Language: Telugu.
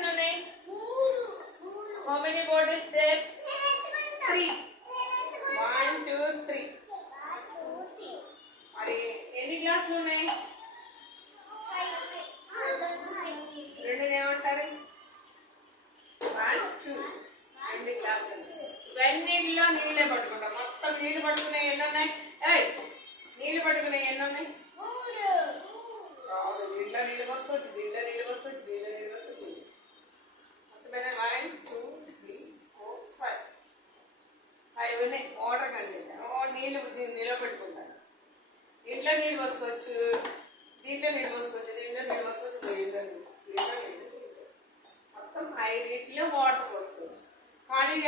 ఎన్ని ఉన్నాయి? How many bottles there? 3. 1 2 3. మరి ఎన్ని గ్లాసులు ఉన్నాయి? 2 ఏమంటారు? 1 2 2 గ్లాసులు. ఇవన్నిటిలో నీళ్ళే పట్టుకుంటాం. మొత్తం నీళ్ళు పట్టుకునే ఎన్ని ఉన్నాయి? నీళ్ళు పట్టుకునే ఎన్ని ఉన్నాయి? రాదు. దీంట్లో నీళ్ళు పోసుకోవచ్చు, దీంట్లో నీళ్ళు పోసుకోవచ్చు, దీంట్లో నీళ్ళు పోసుకోవచ్చు. మొత్తమైన 1 2 3 4 5 5 ఉన్నాయి. వాటర్ కంటే నీళ్ళు నిలబెట్టుకుంటాను. దీంట్లో నీళ్ళు పోసుకోవచ్చు, దీంట్లో నీళ్ళు పోసుకోవచ్చు, దీంట్లో నీళ్ళు పోసుకోవచ్చు, దీంట్లో నీళ్ళు మొత్తం 5 వాటర్ పోసుకోవచ్చు. ఖాళీ